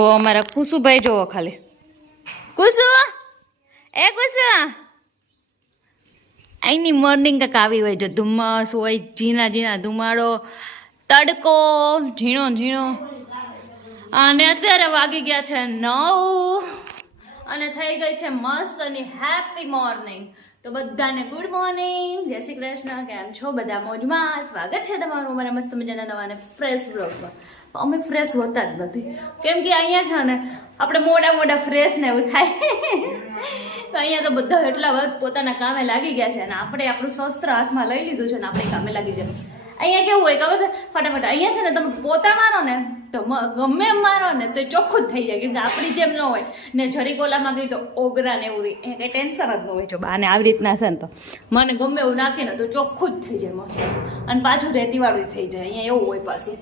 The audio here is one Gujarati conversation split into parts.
અમારા કુસુભાઈ જોવો ખાલી. કુસુ? એ કુસુ? અહીંની મોર્નિંગ કંઈક આવી હોય જો ધુમ્મસ હોય ઝીણા ઝીણા ધુમાડો તડકો ઝીણો ઝીણો. અને અત્યારે વાગી ગયા છે નવ અને થઈ ગઈ છે મસ્ત અને હેપી મોર્નિંગ તો બધાને ગુડ મોર્નિંગ જય શ્રી કૃષ્ણ. કેમ છો બધા મોજમાં? સ્વાગત છે તમારું અમારા મસ્ત મજાના નવા ને ફ્રેશ બ્લોગમાં અમે ફ્રેશ હોતા જ નથી. કેમ કે અહીંયા છે ને, આપણે મોટા મોટા ફ્રેશ ને એવું થાય. તો અહીંયા તો બધા એટલા વખત પોતાના કામે લાગી ગયા છે અને આપણે આપણું શસ્ત્ર હાથમાં લઈ લીધું છે ને આપણે કામે લાગી ગયા અહીંયા કેવું હોય ખબર છે? ફટાફટ, અહીંયા છે ને તમે પોતા મારો ને તો ગમે એમ મારો ને તો ચોખ્ખું જ થઈ જાય. કેમ કે આપણી જેમ ન હોય. ને જરી કોલામાં ગઈ તો ઓગરા ને એવું એ કંઈ ટેન્શન જ ન હોય. જો બાને આવી રીતના છે ને તો મને ગમે એવું નાખીને તો ચોખ્ખું જ થઈ જાય મસ્ત. અને પાછું રેતીવાળું થઈ જાય. અહીંયા એવું હોય પાછું.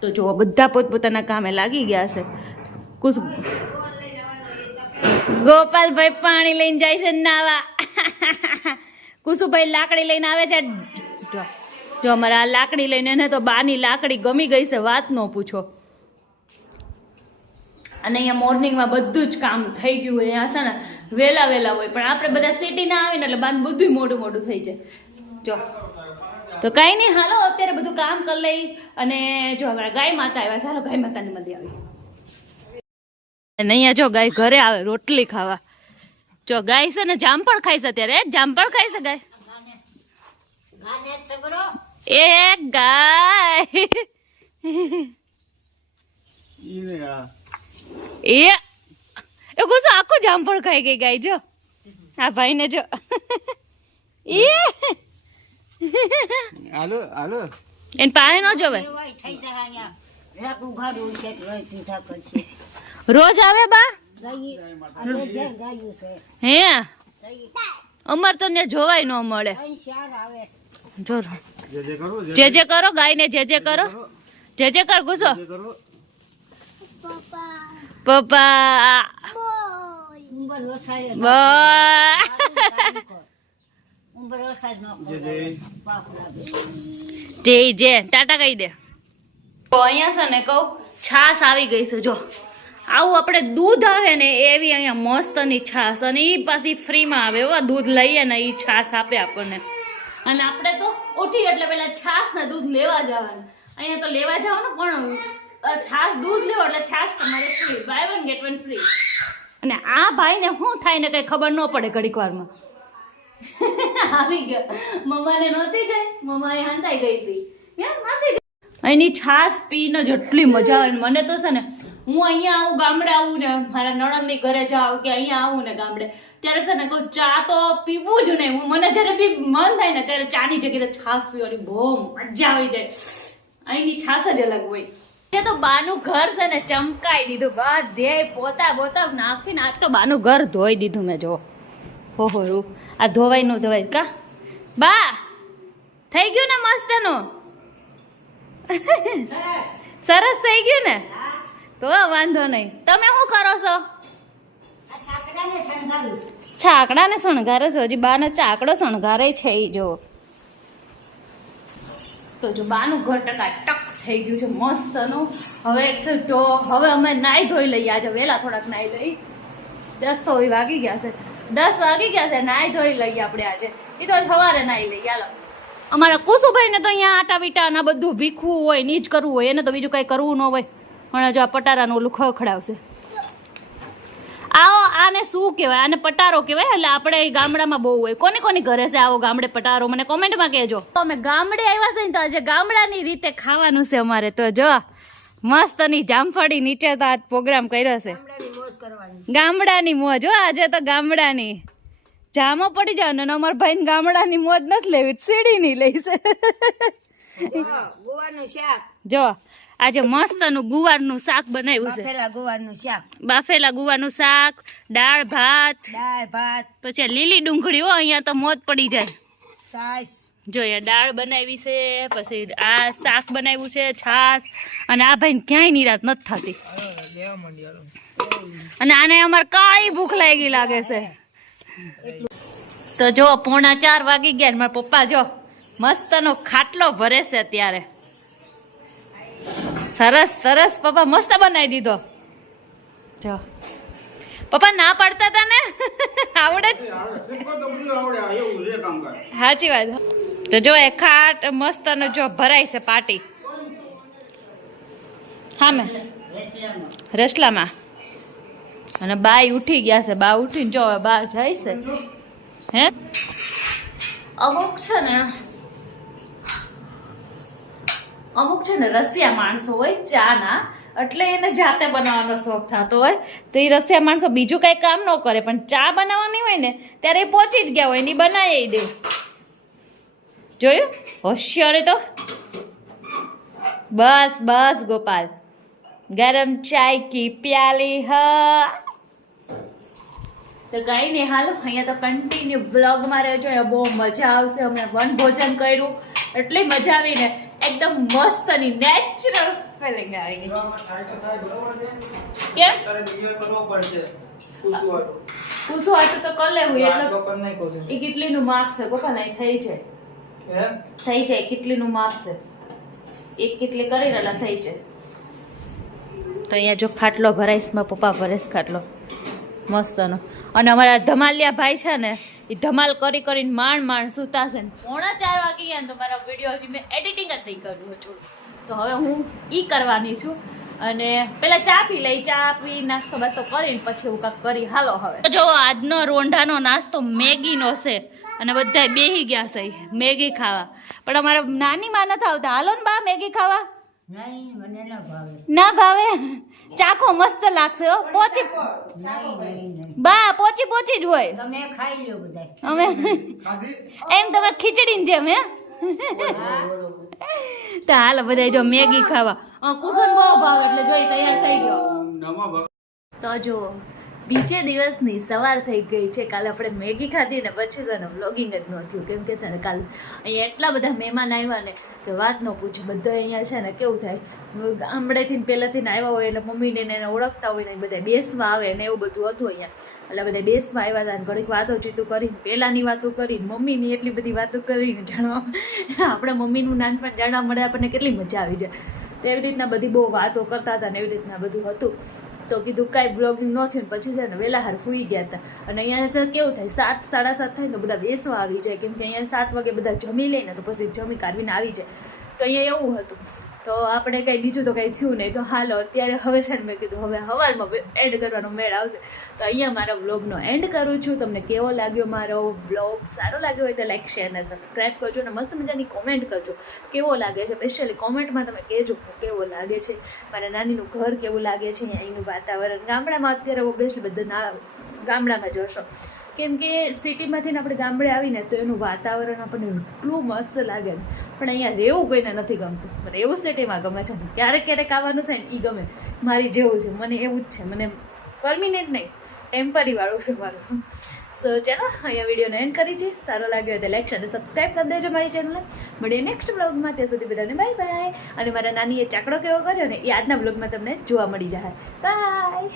તો જો, બધા પોતપોતાના કામે લાગી ગયા છે. કુછ ગોપાલભાઈ પાણી લઈને જાય છે નાવા. કુસુભાઈ લાકડી લઈને આવે છે. જો અમારે આ લાકડી લઈને ને તો બાની લાકડી ગમી ગઈ છે, વાત ન પૂછો. અને અહીંયા મોર્નિંગમાં બધું જ કામ થઈ ગયું હોય, અહીંયા છે ને વહેલા વહેલા હોય, પણ આપણે બધા સિટીના આવીને એટલે બાન બધું મોટું મોટું થઈ જાય. જો. તો કાંઈ નહીં, હાલો, અત્યારે બધું કામ કરી લઈ અને જો અમારા ગાય માતા આવ્યા ચાલો ગાય માતાની મંદિર આવી અને અહીંયા જો ગાય ઘરે આવે, રોટલી ખાવા. જો ગાય છે ને, જામફળ ખાય છે અત્યારે જામ પણ છે ગાય? એ ગાય. એ. એ ગુસ્સો આખું જામફળ ખાઈ ગઈ ગાય જો. આ ભાઈને જો. એ હાલો હાલો. એને પાસે ન જોવે. રોજ આવે બા? હે? અમાર તો ને જોવાય ન મળે. જો જે જે કરો જે જે જે કરો ગાયને જે જે કરો. જે જે કર. ગુસો પપ્પા. જે જે. ટાટા કહી દે. તો અહીંયા છે ને કહું છાશ આવી ગઈ છે જો. આવું આપણે દૂધ આવે ને એવી અહીંયા મસ્તની છાશ અને એ પાછી ફ્રીમાં આવે હો દૂધ લઈએ ને એ છાશ આપે આપણને. અને આપણે તો ઉઠી એટલે પેલા છાસ ને દૂધ લેવા જવાનું. અહીંયા તો લેવા જવાનું પણ છાસ દૂધ લેવો એટલે છાશ તમારે free buy one get one free અને આ ભાઈને શું થાય ને કઈ ખબર ન પડે ઘડીક વારમાં. આવી ગયા. મમ્માને નહોતી જાય. મમ્મા એ હંતાઈ ગઈ હતી. યાર છાસ પીને જેટલી મજા આવે મને તો છે ને હું અહીંયા આવું, ગામડે આવું ને મારા નણંદની ઘરે જાઉં કે અહીંયા આવું ને ગામડે. ત્યારે છે ને કહું ચા તો પીવું જ નહીં. હું મને જ્યારે બી મન થાય ને ત્યારે ચાની જગ્યાએ છાશ પીવાની બહુ મજા આવી જાય. અહીંની છાશ જ અલગ હોય. તે તો બાનું ઘર છે ને ચમકાઈ દીધું. બા જે પોતા પોતા નાખીને આજ તો બાનું ઘર ધોઈ દીધું મેં જો હો હો આ ધોવાયનું ધોવાય કા? બા, થઈ ગયું ને મસ્તનું? સરસ થઈ ગયું ને? તો વાંધો નહીં. તમે શું કરો છો? છાકડાને શણગારો છો. હજી બાનો ચાકડો શણગારે છે એ જો. તો જો બાનું ઘર ટકા ટક થઈ ગયું છે મસ્તનું. હવે તો હવે અમે નાઈ ધોઈ લઈએ આજે વહેલા થોડાક નાઈ લઈ. દસ તો વાગી ગયા છે. દસ વાગી ગયા છે નાઈ ધોઈ લઈએ આપણે આજે. એ તો સવારે નાઈ લઈએ ચાલો અમારા કુસુભાઈને તો અહીંયા આટા વીટા ના બધું ભીખવું હોય નીચ કરવું હોય એને તો બીજું કઈ કરવું ન હોય. પણ જો આ પટારાનું ઓલું ખખડાવશે. આવો આને શું કહેવાય? આને પટારો કહેવાય? એટલે આપણે ગામડામાં બહુ હોય. કોની કોની ઘરે છે આવો ગામડે પટારો? મને કોમેન્ટમાં કહેજો. તો અમે ગામડે આવ્યા છે ને તો આજે ગામડાની રીતે ખાવાનું છે અમારે તો જો. મસ્તની જામફળી નીચે તો આજ પ્રોગ્રામ કર્યો છે. ગામડાની મોજ હો આજે તો ગામડાની. જામો પડી જાય ને અમારા ભાઈ ગામડાની મોજ નથી લેવી. સીડીની લઈશે ગોવાનું જો આજે મસ્તનું ગુવારનું શાક બનાવ્યું છે. બાફેલા ગોવાનું શાક. બાફેલા ગુવારનું શાક દાળ ભાત દાળ ભાત. પછી આ લીલી ડુંગળી હો અહીંયા તો મોજ પડી જાય. છાશ જો અહીંયા દાળ બનાવી છે પછી આ શાક બનાવ્યું છે છાશ. અને આ ભાઈને ક્યાંય નિરાત નથી થતી. અને આને અમારે કાળી ભૂખ લાગી લાગે છે. તો જો પોણા ચાર વાગી ગયા મારા પપ્પા જો મસ્તનો ખાટલો ભરે છે અત્યારે. સરસ સરસ પપ્પા મસ્ત બનાવી દીધો. જો. પપ્પા ના પાડતા હતા ને? આવડે? સાચી વાત. તો જો એ ખાટ મસ્ત અને જો ભરાય છે પાટી. હા મેં રસલામાં. અને બાઈ ઉઠી ગયા છે. બા ઉઠીને જો બહાર જાય છે. હે? અમુક છે ને અમુક છે ને રસિયા માણસો હોય, ચાના, એટલે એને જાતે બનાવવાનો શોખ થતો હોય. તો એ રસિયા માણસો બીજું કઈ કામ ન કરે, પણ ચા બનાવવાની હોય ને, ત્યારે એ પહોંચી જ ગયા હોય એની બનાવી દે. જોયું? હોશિયારે તો. બસ બસ, ગોપાલ. ગરમ ચાય કી પ્યાલી હા. તો કઈ નહીં હાલો, અહીંયા તો કન્ટિન્યુ બ્લોગમાં રહેજો, અહીંયા બહુ મજા આવશે. અમે વન ભોજન કર્યું. એટલી મજા આવી ને એકદમ મસ્ત અને નેચરલ ફિલિંગ આવી ગઈ. કેમ? પૂછો હતું તો. કરી લેવું એટલે એ કેટલીનું માપ છે? ગોપાલ અહીં થઈ છે. થઈ જાય કેટલીનું માપ છે? એક કેટલી કરીને રહેલા થઈ જાય તો અહીંયા જો ખાટલો ભરાઈશ મારા પપ્પા ભરેશ ખાટલો. મસ્તનો. અને અમારા ધમાલિયા ભાઈ છે ને એ ધમાલ કરી કરીને માંડ માંડ સૂતા છે પોણા ચાર વાગી ગયા તો મારા વીડિયો હજી મેં એડિટિંગ જ નહીં કર્યું છું તો હવે હું એ કરવાની છું. અને પેલા ચા પી લઈ ચા પી નાસ્તો બાસ્તો કરીને પછી હું કાંક કરી હાલો હવે. જો આજનો રોંઢાનો નાસ્તો મેગીનો છે અને બધા બેહી ગયા છે મેગી ખાવા. પણ અમારા નાની માં નથી આવતા. હાલો ને બા મેગી ખાવા. ના ભાવે? ચાખો મસ્ત લાગશે હો. પોચી બા પોચી પોચી જ હોય. તમે ખાઈ લો બધા અમે એમ તમે ખીચડીની જેમ હે? તો હાલો બધા જો મેગી ખાવા. કુકર બહુ ભાવ એટલે જોઈ તૈયાર થઈ ગયો. તો જો બીજે દિવસની સવાર થઈ ગઈ છે. કાલે આપણે મેગી ખાધી ને પછી તો વ્લોગિંગ જ ન કેમ કે છે ને કાલે અહીંયા એટલા બધા મહેમાન આવ્યા ને કે વાત ન પૂછો. બધા અહીંયા છે ને કેવું થાય? ગામડેથી પહેલાંથી આવ્યા હોય એટલે મમ્મીને એને ઓળખતા હોય ને બધા બેસવા આવે ને એવું બધું હતું અહીંયા. એટલે બધા બેસવા આવ્યા હતા ને ઘણીક વાતો ચીતું કરીને, પહેલાંની વાતો કરીને, મમ્મીની એટલી બધી વાતો કરીને જાણવા આપણે મમ્મીનું નાનપણ જાણવા મળે, આપણને કેટલી મજા આવી જાય. તો એવી રીતના બધી બહુ વાતો કરતા હતા ને એવી રીતના બધું હતું. તો કીધું કાંઈ બ્લોગિંગ ન થયું પછી છે ને વહેલા હાર ફૂઈ ગયા હતા. અને અહીંયા કેવું થાય, સાત, સાડા સાત થાય ને બધા બેસવા આવી જાય. કેમ કે અહીંયા સાત વાગે બધા જમી લે ને તો પછી જમી કાઢવીને આવી જાય. તો અહીંયા એવું હતું. તો આપણે કંઈ બીજું તો કંઈ થયું નહીં. તો હાલો, અત્યારે હવે છે ને મેં કીધું, હવે હવાલમાં એન્ડ કરવાનો મેળ આવશે. તો અહીંયા મારા બ્લોગનો એન્ડ કરું છું. તમને કેવો લાગ્યો મારો બ્લોગ સારો લાગ્યો હોય તો લાઈક શેર અને સબસ્ક્રાઈબ કરજો અને મસ્ત મજાની કોમેન્ટ કરજો. કેવો લાગે છે? સ્પેશિયલી કોમેન્ટમાં તમે કહેજો કેવો લાગે છે. મારા નાનીનું ઘર કેવું લાગે છે? અહીંનું વાતાવરણ. ગામડામાં અત્યારે ઓબ્વિયસલી બધા ના ગામડામાં જશો કેમ કે સિટીમાંથી આપણે ગામડે આવીને તો એનું વાતાવરણ આપણને એટલું મસ્ત લાગે પણ અહીંયા રહેવું કોઈને નથી ગમતું. મને એવું સિટીમાં ગમે છે. ક્યારેક ક્યારેક આવવાનું થાય ને એ ગમે. મારી જેવું છે. મને એવું જ છે. મને પરમિનેન્ટ નહીં. ટેમ્પરી વાળું છે મારું. સો ચાલો, અહીંયા વિડીયોને એન્ડ કરી છે. સારો લાગ્યો હોય તો લાઈક અને સબસ્ક્રાઈબ કરી દેજો મારી ચેનલને મળીએ નેક્સ્ટ બ્લોગમાં ત્યાં સુધી બધાને બાય બાય અને મારા નાનીએ ચાકડો કેવો કર્યો ને એ આજના બ્લોગમાં તમને જોવા મળી જાય. બાય